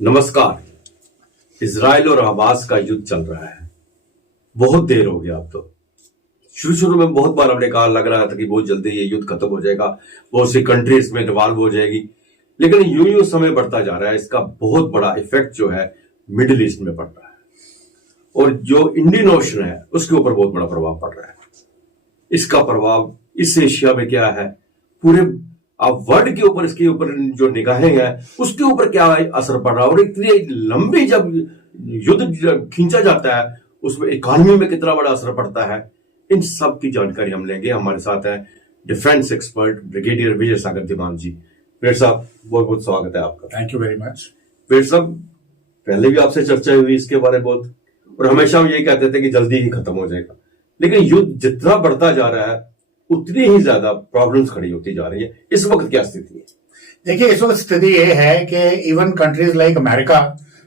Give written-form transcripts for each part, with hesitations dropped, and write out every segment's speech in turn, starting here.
नमस्कार। इजराइल और हमास का युद्ध चल रहा है। बहुत देर हो गया। अब तो शुरू में बहुत बार हमने कहा, लग रहा था कि बहुत जल्दी ये युद्ध खत्म हो जाएगा, बहुत सी कंट्री इसमें इन्वॉल्व हो जाएगी, लेकिन यूं यूं समय बढ़ता जा रहा है। इसका बहुत बड़ा इफेक्ट जो है मिडिल ईस्ट में पड़ रहा है और जो इंडियन ओशन है उसके ऊपर बहुत बड़ा प्रभाव पड़ रहा है। इसका प्रभाव इस एशिया में क्या है, पूरे वर्ल्ड के ऊपर, इसके ऊपर जो निगाहें हैं उसके ऊपर क्या असर पड़ रहा है, और इतनी लंबी जब युद्ध खींचा जाता है उसमें इकोनॉमी में कितना बड़ा असर पड़ता है, इन सब की जानकारी हम लेंगे। हमारे साथ है डिफेंस एक्सपर्ट ब्रिगेडियर विजय सागर दिमान जी। ब्रिगेडियर साहब, बहुत बहुत स्वागत है आपका। Thank you very much. Brigadier साहब, पहले भी आपसे चर्चा हुई इसके बारे में बहुत, और हमेशा हम यही कहते थे कि जल्दी ही खत्म हो जाएगा, लेकिन युद्ध जितना बढ़ता जा रहा है उतनी ही ज्यादा प्रॉब्लम्स खड़ी होती जा रही है। इस वक्त क्या स्थिति है? देखिए, इस वक्त स्थिति ये है कि इवन कंट्रीज लाइक अमेरिका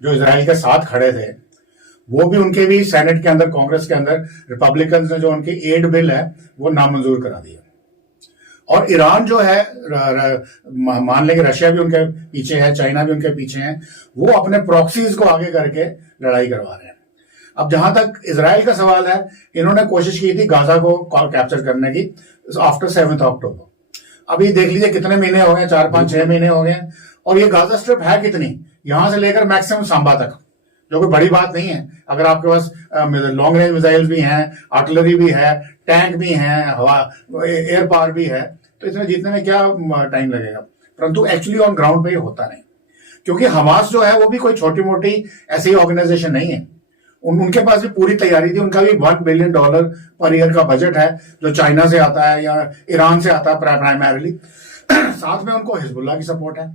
जो इजराइल के साथ खड़े थे, वो भी उनके भी सेनेट के अंदर, कांग्रेस के अंदर रिपब्लिकन्स ने जो उनकी एड बिल है वो नामंजूर करा दिया। और ईरान जो है, मान लें कि रशिया भी उनके पीछे है, चाइना भी उनके पीछे है, वो अपने प्रॉक्सीज को आगे करके लड़ाई करवा रहे हैं। अब जहां तक इजराइल का सवाल है, इन्होंने कोशिश की थी गाजा को कैप्चर करने की आफ्टर 7 अक्टूबर। अभी देख लीजिए कितने महीने हो गए, 4-5-6 महीने हो गए, और ये गाजा स्ट्रिप है कितनी, यहां से लेकर मैक्सिमम सांबा तक, जो कोई बड़ी बात नहीं है। अगर आपके पास लॉन्ग रेंज मिसाइल भी हैं, आर्टिलरी भी है, टैंक भी हैं, हवा एयर पावर भी है, तो इसमें जीतने में क्या टाइम लगेगा। परंतु एक्चुअली ऑन ग्राउंड पे ये होता नहीं, क्योंकि हमास जो है वो भी कोई छोटी मोटी ऐसी ऑर्गेनाइजेशन नहीं है। उनके पास भी पूरी तैयारी थी। उनका भी $1 बिलियन पर ईयर का बजट है, जो चाइना से आता है या ईरान से आता है प्राइमरीली। साथ में उनको हिजबुल्लाह की सपोर्ट है।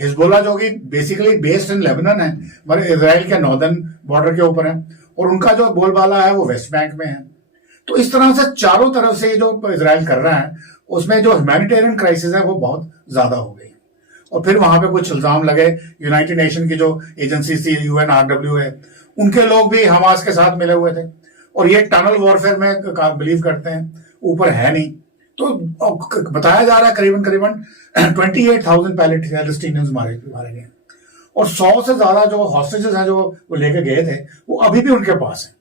हिजबुल्लाह जो कि बेसिकली बेस्ड इन लेबनान है, मगर इजराइल के नॉर्दर्न बॉर्डर के ऊपर है, और उनका जो बोलबाला है वो वेस्ट बैंक में है। तो इस तरह से चारों तरफ से जो इजराइल कर रहा है, उसमें जो ह्यूमैनिटेरियन क्राइसिस है वो बहुत ज्यादा हो गई। और फिर वहां पे कुछ इल्जाम लगे, यूनाइटेड नेशन की जो एजेंसी थी UNRW है, उनके लोग भी हमास के साथ मिले हुए थे, और ये टनल वॉरफेयर में बिलीव करते हैं, ऊपर है नहीं। तो बताया जा रहा है करीबन 28,000 पैलेस्टीनियंस मारे गए, और 100 से ज्यादा जो हॉस्टेजेस हैं जो वो लेके गए थे, वो अभी भी उनके पास है।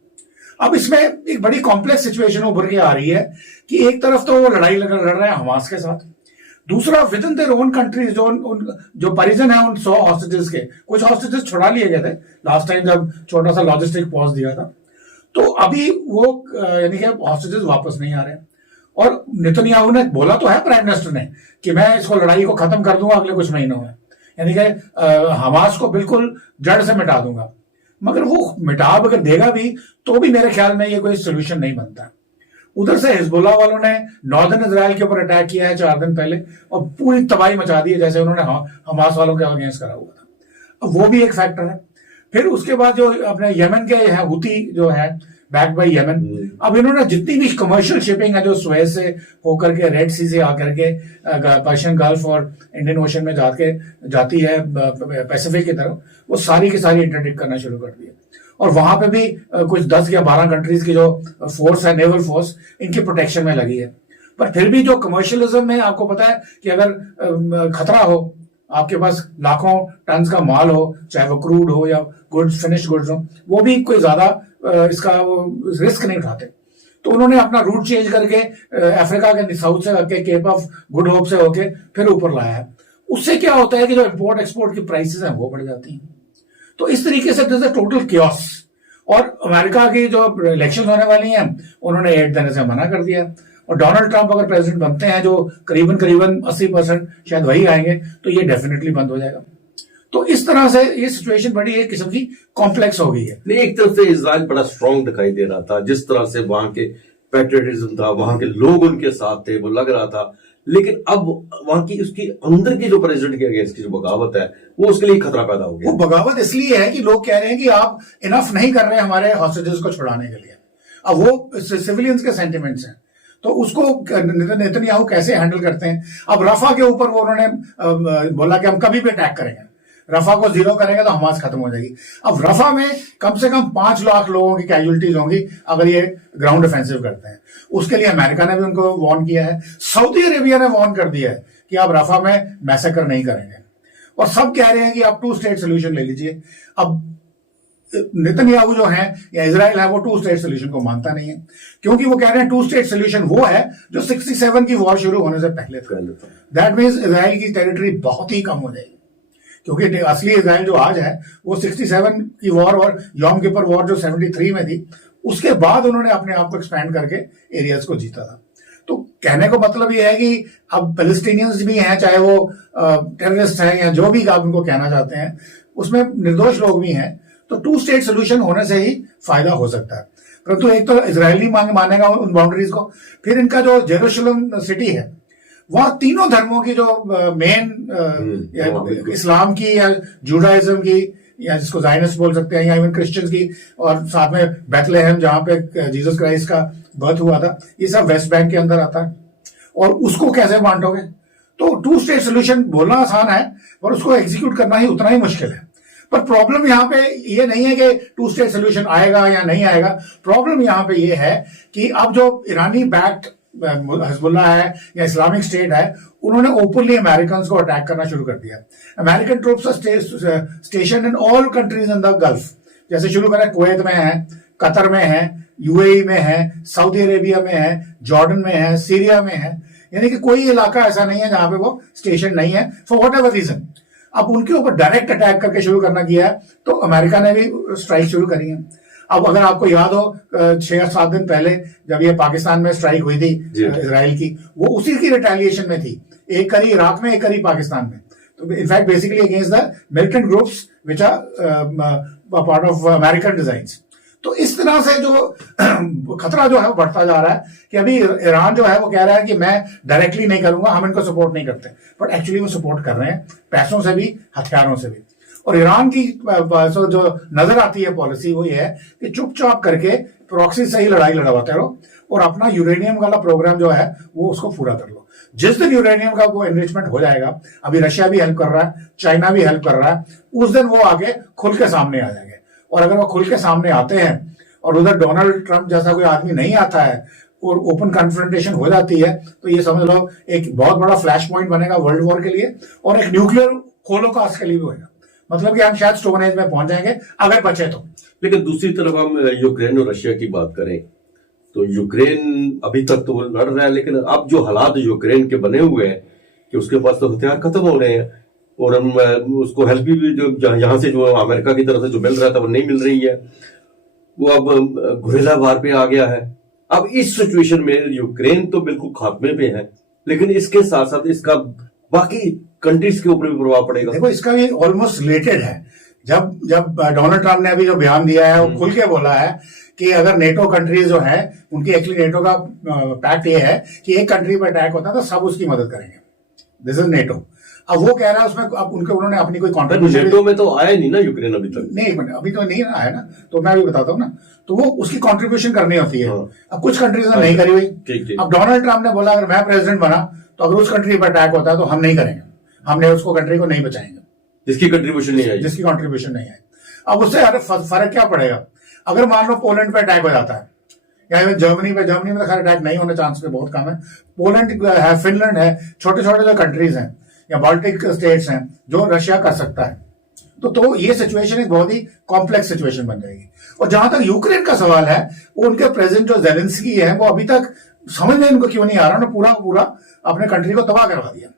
अब इसमें एक बड़ी कॉम्प्लेक्स सिचुएशन उभर के आ रही है कि एक तरफ तो वो लड़ाई लड़ रहे हैं हमास के साथ, दूसरा with in their own countries जो परिजन है उन 100 हॉस्टेजेस के, कुछ हॉस्टेजेस छुड़ा लिए गए थे लास्ट टाइम जब छोटा सा लॉजिस्टिक पॉज दिया था, तो अभी वो यानी कि हॉस्टेजेस वापस नहीं आ रहे। और नेतन्याहू ने बोला तो है, प्राइम मिनिस्टर ने, कि मैं इसको लड़ाई को खत्म कर दूंगा अगले कुछ महीनों में, यानी कि हमास को बिल्कुल जड़ से मिटा दूंगा। मगर वो मिटा अगर देगा भी तो भी मेरे ख्याल में ये कोई सोल्यूशन नहीं बनता। उधर से हिजबुल्लाह वालों ने नॉर्दर्न इजराइल के ऊपर अटैक किया है 4 दिन पहले, और पूरी तबाही मचा दी है, जैसे उन्होंने हमास वालों के अगेंस्ट करा हुआ था। अब वो भी एक फैक्टर है। फिर उसके बाद जो अपने यमन के है, हुती जो है बैक बाय यमन, अब इन्होंने जितनी भी कमर्शियल शिपिंग है जो सुएज से होकर के, रेड सी से आकर के पर्शियन गल्फ और इंडियन ओशन में जाती है पैसिफिक की तरफ, वो सारी की सारी इंटरडिक्ट करना शुरू कर दिया। और वहां पे भी कुछ 10 या 12 कंट्रीज की जो फोर्स है, नेवल फोर्स, इनकी प्रोटेक्शन में लगी है। पर फिर भी जो कमर्शियलिज्म में आपको पता है कि अगर खतरा हो, आपके पास लाखों टन का माल हो, चाहे वो क्रूड हो या गुड्स, फिनिश गुड्स हो, वो भी कोई ज्यादा इसका रिस्क नहीं उठाते। तो उन्होंने अपना रूट चेंज करके अफ्रीका के साउथ से होके, केप ऑफ गुड होप से होके फिर ऊपर लाया है। उससे क्या होता है कि जो इम्पोर्ट एक्सपोर्ट की प्राइसेस हैं वो बढ़ जाती हैं। तो इस तरीके से दिस इज टोटल क्योस। और अमेरिका की जो इलेक्शन होने वाली हैं, उन्होंने एड देने से मना कर दिया। और डोनाल्ड ट्रंप अगर प्रेसिडेंट बनते हैं, जो करीबन 80% शायद वही आएंगे, तो ये डेफिनेटली बंद हो जाएगा। तो इस तरह से ये सिचुएशन बड़ी एक किस्म की कॉम्प्लेक्स हो गई है। नहीं, एक तरफ से इजराइल बड़ा स्ट्रांग दिखाई दे रहा था, जिस तरह से वहां के पैट्रियटिज्म था, वहां के लोग उनके साथ थे, वो लग रहा था। लेकिन अब वहां की उसकी अंदर की जो प्रेसिडेंट के अगेंस्ट की जो बगावत है, वो उसके लिए खतरा पैदा हो गया। वो बगावत इसलिए है कि लोग कह रहे हैं कि आप इनफ नहीं कर रहे हमारे हॉस्टेजेस को छुड़ाने के लिए। अब वो सिविलियंस के सेंटिमेंट्स हैं, तो उसको नेतन्याहू कैसे हैंडल करते हैं। अब रफा के ऊपर वो उन्होंने बोला कि हम कभी भी अटैक करेंगे, रफा को 0 करेंगे तो हमास खत्म हो जाएगी। अब रफा में कम से कम 5 लाख लोगों की कैजुअलिटीज होंगी अगर ये ग्राउंड ऑफेंसिव करते हैं। उसके लिए अमेरिका ने भी उनको वार्न किया है, सऊदी अरेबिया ने वार्न कर दिया है कि आप रफा में मैसेकर नहीं करेंगे। और सब कह रहे हैं कि आप 2 स्टेट सोल्यूशन ले लीजिए। अब नेतन्याहू जो है या इजराइल है वो 2 स्टेट सोल्यूशन को मानता नहीं है, क्योंकि वो कह रहे हैं 2 स्टेट सोल्यूशन वो है जो 67 की वॉर शुरू होने से पहले था। दैट मीन्स इजराइल की टेरिटरी बहुत ही कम हो जाएगी, क्योंकि असली इजराइल जो आज है वो 67 की वॉर और यॉम किपर वॉर जो 73 में थी, उसके बाद उन्होंने अपने आप को एक्सपैंड करके एरियाज को जीता था। तो कहने को मतलब ये है कि अब पैलेस्टीनियंस भी हैं, चाहे वो टेररिस्ट हैं या जो भी आप उनको कहना चाहते हैं, उसमें निर्दोष लोग भी हैं। तो 2 स्टेट सोल्यूशन होने से ही फायदा हो सकता है। परंतु एक तो इजरायली मानेगा उन बाउंड्रीज को, फिर इनका जो जेरूशलम सिटी है वहां तीनों धर्मों की जो मेन इस्लाम की या जुडाइज्म की या जिसको जायनिस्ट बोल सकते हैं या इवन क्रिश्चियंस की, और साथ में बेथलेहम जहां पे जीसस क्राइस्ट का बर्थ हुआ था, ये सब वेस्ट बैंक के अंदर आता है। और उसको कैसे बांटोगे? तो 2 स्टेट सोल्यूशन बोलना आसान है पर उसको एग्जीक्यूट करना ही उतना ही मुश्किल है। पर प्रॉब्लम यहाँ पे ये नहीं है कि 2 स्टेट सोल्यूशन आएगा या नहीं आएगा। प्रॉब्लम यहाँ पे ये है कि अब जो ईरानी बैक्ड हिजबुल्ला है या इस्लामिक स्टेट है, उन्होंने ओपनली अमेरिकन को अटैक करना शुरू कर दिया। American troops station in all countries in the gulf, जैसे शुरू करें कुवैत में है, कतर में है, यूएई में है, सऊदी अरेबिया में है, जॉर्डन में है, सीरिया में है। यानी कि कोई इलाका ऐसा नहीं है जहां पे वो स्टेशन नहीं है फॉर व्हाट एवर रीजन। अब उनके ऊपर डायरेक्ट अटैक करके शुरू करना किया है, तो अमेरिका ने भी स्ट्राइक शुरू करी है। अब अगर आपको याद हो 6-7 दिन पहले जब ये पाकिस्तान में स्ट्राइक हुई थी इजराइल की, वो उसी की रिटेलिएशन में थी। एक करी इराक में, एक करी पाकिस्तान में। तो in fact basically against the militant groups which are part of American designs. तो इस तरह से जो खतरा जो है वो बढ़ता जा रहा है कि अभी ईरान जो है वो कह रहा है कि मैं डायरेक्टली नहीं करूंगा, हम इनको सपोर्ट नहीं करते, बट एक्चुअली वो सपोर्ट कर रहे हैं, पैसों से भी, हथियारों से भी। और ईरान की जो नजर आती है पॉलिसी वो ये है कि चुपचाप करके प्रॉक्सी से ही लड़ाई लड़वाते रहो और अपना यूरेनियम वाला प्रोग्राम जो है वो उसको पूरा कर लो। जिस दिन यूरेनियम का वो एनरिचमेंट हो जाएगा, अभी रशिया भी हेल्प कर रहा है, चाइना भी हेल्प कर रहा है, उस दिन वो आगे खुल के सामने आ जाएंगे। और अगर वो खुल के सामने आते हैं और उधर डोनाल्ड ट्रंप जैसा कोई आदमी नहीं आता है और ओपन कन्फ्रंटेशन हो जाती है, तो ये समझ लो एक बहुत बड़ा फ्लैश पॉइंट बनेगा वर्ल्ड वॉर के लिए और एक न्यूक्लियर होलोकॉस्ट के लिए भी होगा। मतलब कि हम शायद स्टोन एज में पहुंच जाएंगे अगर बचे तो। लेकिन दूसरी तरफ हम यूक्रेन और रशिया की बात करें तो यूक्रेन अभी तक तो लड़ रहा है, लेकिन अब जो हालात यूक्रेन के बने हुए हैं कि उसके पास तो हथियार खत्म हो रहे हैं और हम उसको हेल्प भी जो यहाँ से जो अमेरिका की तरफ से जो मिल रहा था वो नहीं मिल रही है, वो अब गुरिल्ला वार पे आ गया है। अब इस सिचुएशन में यूक्रेन तो बिल्कुल खात्मे पे है, लेकिन इसके साथ साथ इसका बाकी कंट्रीज के ऊपर भी प्रभाव पड़ेगा। देखो इसका भी ऑलमोस्ट रिलेटेड है। जब डोनाल्ड ट्रंप ने अभी जो बयान दिया है वो खुल के बोला है कि अगर नेटो कंट्रीज जो है उनकी एक्चुअली नेटो का पैक्ट ये है कि एक कंट्री पर अटैक होता है तो सब उसकी मदद करेंगे, दिस इज नेटो। अब वो कह रहा है उसमें अब उन्होंने अपनी कोई कॉन्ट्रीब्यूशन, नेटो में तो आया नहीं ना यूक्रेन अभी तक, नहीं अभी तो नहीं आया ना, तो मैं अभी बताता हूँ ना, तो वो उसकी कॉन्ट्रीब्यूशन करनी होती है। अब कुछ कंट्रीज ने नहीं करी हुई। अब डोनाल्ड ट्रंप ने बोला अगर मैं प्रेसिडेंट बना तो अगर उस कंट्री पर अटैक होता है तो हम नहीं करेंगे, हमने उसको कंट्री को नहीं बचाएंगे जिसकी कंट्रीब्यूशन नहीं आई। अब उससे फर्क क्या पड़ेगा? अगर मान लो पोलैंड पे अटैक हो जाता है या जर्मनी में तो खैर अटैक नहीं होने चांस पे बहुत कम है, पोलैंड है, फिनलैंड है, छोटे छोटे जो कंट्रीज हैं या बाल्टिक स्टेट्स हैं जो रशिया कर सकता है, तो ये सिचुएशन एक बहुत ही कॉम्प्लेक्स सिचुएशन बन जाएगी। और जहां तक यूक्रेन का सवाल है, वो उनके प्रेसिडेंट जो जेलेंस्की है वो अभी तक समझ में इनको क्यों नहीं आ रहा, उन्होंने पूरा अपने कंट्री को तबाह करवा दिया।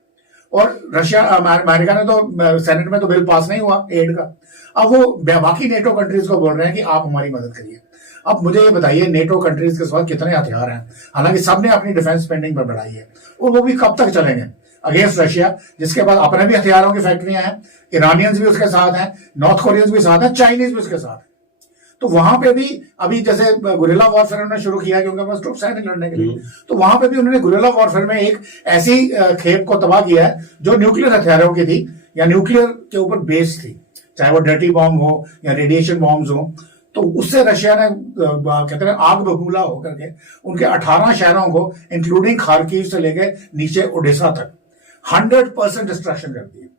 और रशिया अमेरिका ने तो सेनेट में तो बिल पास नहीं हुआ एड का, अब वो बाकी नेटो कंट्रीज को बोल रहे हैं कि आप हमारी मदद करिए। अब मुझे ये बताइए नेटो कंट्रीज के पास कितने हथियार हैं? हालांकि सबने अपनी डिफेंस स्पेंडिंग पर बढ़ाई है और वो भी कब तक चलेंगे अगेंस्ट रशिया, जिसके पास अपने भी हथियारों की फैक्ट्रियां हैं, ईरानियंस भी उसके साथ हैं, नॉर्थ कोरियंस भी साथ हैं, चाइनीज भी उसके साथ हैं। तो वहां पे भी अभी जैसे गुरिल्ला वॉरफेयर उन्होंने शुरू किया क्योंकि उनके पास ट्रूप्स हैं लड़ने के लिए, तो वहां पे भी उन्होंने गुरिल्ला वॉरफेयर में एक ऐसी खेप को तबाह किया है जो न्यूक्लियर हथियारों की थी या न्यूक्लियर के ऊपर बेस्ड थी, चाहे वो डर्टी बॉम्ब हो या रेडिएशन बॉम्ब्स हो। तो उससे रशिया ने कहते हैं आग बबूला होकर के उनके 18 शहरों को इंक्लूडिंग खार्किव से लेके नीचे ओडिशा तक 100% डिस्ट्रक्शन कर दी।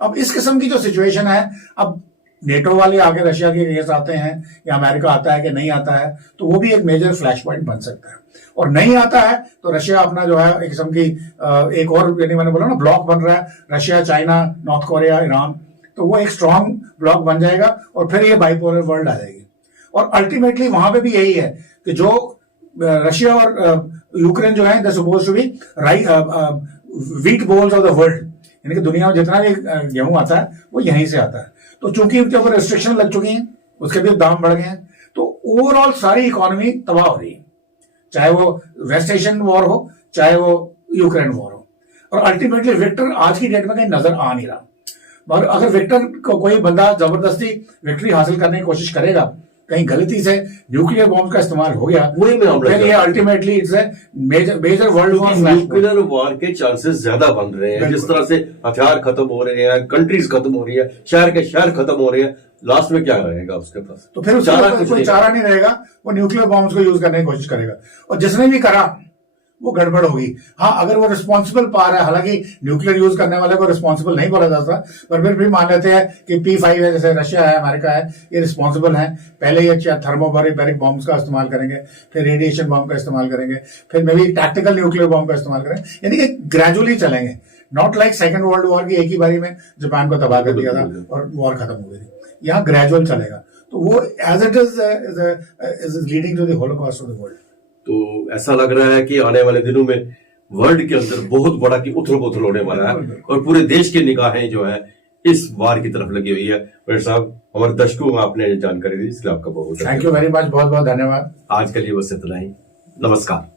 अब इस किस्म की जो सिचुएशन है, अब नेटो वाले आगे रशिया के अगेंस्ट आते हैं या अमेरिका आता है कि नहीं आता है, तो वो भी एक मेजर फ्लैश पॉइंट बन सकता है। और नहीं आता है तो रशिया अपना जो है एक किस्म की एक और, यानी मैंने बोला ना ब्लॉक बन रहा है, Russia, China, north Korea, Iran, तो वो एक स्ट्रांग ब्लॉक बन जाएगा और फिर ये बाइपोलर वर्ल्ड आ जाएगी। और अल्टीमेटली वहां पे भी यही है कि जो रशिया और यूक्रेन जो है, they suppose to be wheat bowls of the world, यानी कि दुनिया में जितना भी गेहूं आता है वो यहीं से आता है। तो चूंकि उनके ऊपर रिस्ट्रिक्शन लग चुकी हैं, उसके भी दाम बढ़ गए हैं, तो ओवरऑल सारी इकोनॉमी तबाह हो रही है, चाहे वो वेस्ट एशियन वॉर हो, चाहे वो यूक्रेन वॉर हो। और अल्टीमेटली विक्टर आज की डेट में कहीं नजर आ नहीं रहा। मगर अगर विक्टर को कोई बंदा जबरदस्ती विक्ट्री हासिल करने की कोशिश करेगा, कहीं गलती से न्यूक्लियर बॉम्ब का इस्तेमाल हो गया, वही में फिर ये ultimately it's a major world war. Nuclear war के चांसेस ज्यादा बन रहे हैं। जिस तरह से हथियार खत्म हो रहे हैं, कंट्रीज खत्म हो रही है, शहर के शहर खत्म हो रहे हैं, लास्ट में क्या रहेगा उसके पास? तो फिर उसका कोई चारा नहीं रहेगा, वो न्यूक्लियर बॉम्ब्स को यूज करने की कोशिश करेगा। और जिसने भी करा वो गड़बड़ होगी। हाँ, अगर वो रिस्पॉन्सिबल पा रहा है, हालांकि न्यूक्लियर यूज करने वाले को रिस्पॉन्सिबल नहीं बोला जाता, पर फिर भी मान लेते हैं कि P5 है, जैसे रशिया है, अमेरिका है, ये रिस्पॉन्सिबल है। पहले ये थर्मोबैरिक बॉम्ब्स का इस्तेमाल करेंगे, फिर रेडिएशन बॉम्ब का इस्तेमाल करेंगे, फिर मे भी टैक्टिकल न्यूक्लियर बॉम्ब का इस्तेमाल करेंगे, यानी कि ग्रेजुअली चलेंगे, not like second world war की एक ही बारी में जापान को तबाह कर दिया था और वॉर खत्म हो गई थी। यहाँ ग्रेजुअल चलेगा, तो वो as it is leading to the holocaust of the world. तो ऐसा लग रहा है कि आने वाले दिनों में वर्ल्ड के अंदर बहुत बड़ा की उथल पुथल होने वाला है और पूरे देश की निगाहें जो है इस वार की तरफ लगी हुई है। मेरे साहब, हमारे दर्शकों को आपने जानकारी दी, इसलिए आपका बहुत थैंक यू वेरी मच, बहुत बहुत धन्यवाद। आज के लिए बस इतना ही, नमस्कार।